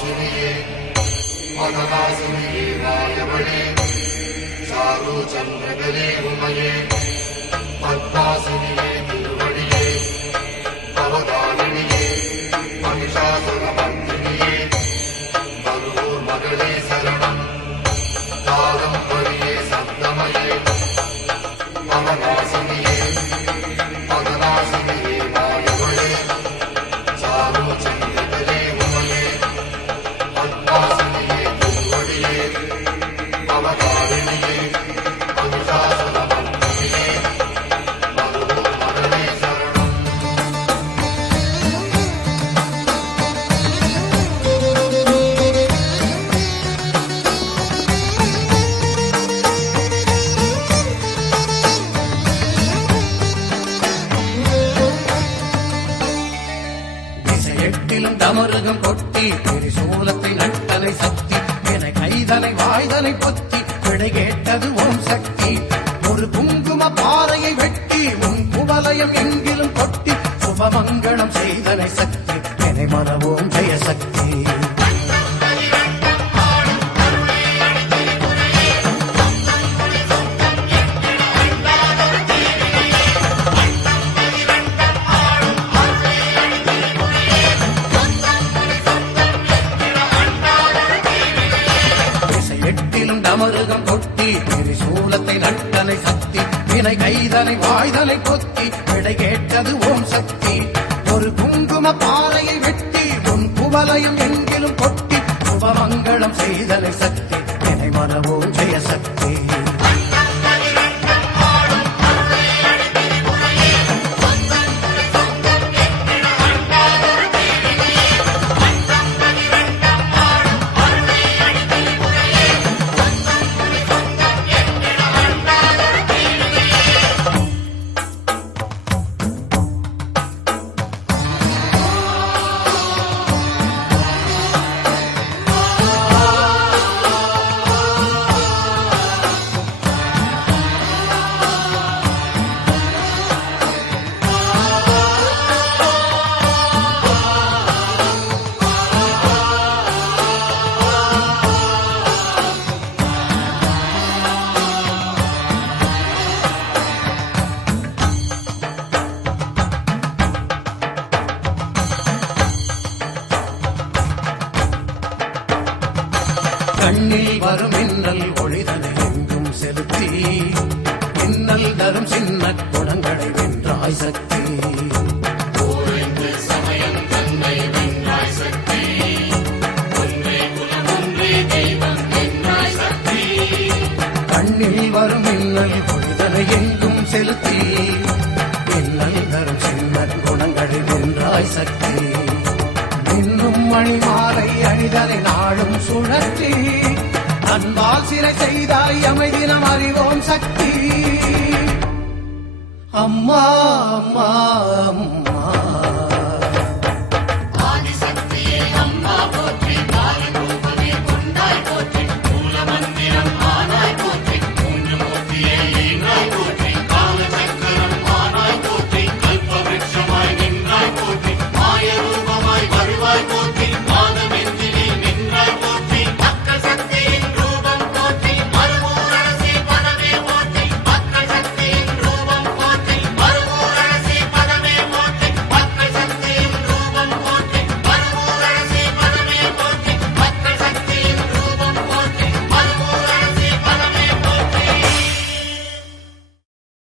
शिवे मनवासिनी वायवणे चारुचन्द्रगले उमये। पद्मासिनी திசையெட்டிலும் கொட்டி திரிசூலத்தை நட்டலை சக்தி என கைதலை வாய்தலை பொத்தி விடை கேட்டது ஓம் சக்தி. ஒரு குங்கும பாறையை வெட்டி உன் குவலயம் எங்கிலும் கொட்டி சுபமங்கலம் செய்தலை சக்தி. என மனவோம் திசையெட்டிலும் தமருகம் கொட்டி திரிசூலத்தை நட்டனை சக்தி வினை கைதனை வாய்தனை கொத்தி விடை கேட்டது ஓம் சக்தி. ஒரு குங்கும பாறையை வெட்டி உன் குவலையும் எங்கிலும் கொட்டி சுபமங்களம் செய்தனை சக்தி வினை மறவோம் ஜெய கண்ணில் வரும் மின்னல் ஒளிதனை எங்கும் செலுத்தி. மின்னல் தரும் சின்ன குடங்களை வென்றாய் சக்தி. கண்ணில் வரும் மின்னல் ஒளிதனை எங்கும் செலுத்தி. மின்னல் தரும் சின்ன குணங்களை வென்றாய் சக்தி. இன்னும் மணி மனிதனை நாளும் சுழற்றி அன்பால் சிறை செய்தாய் அமைதினம் அறிவோம் சக்தி. அம்மா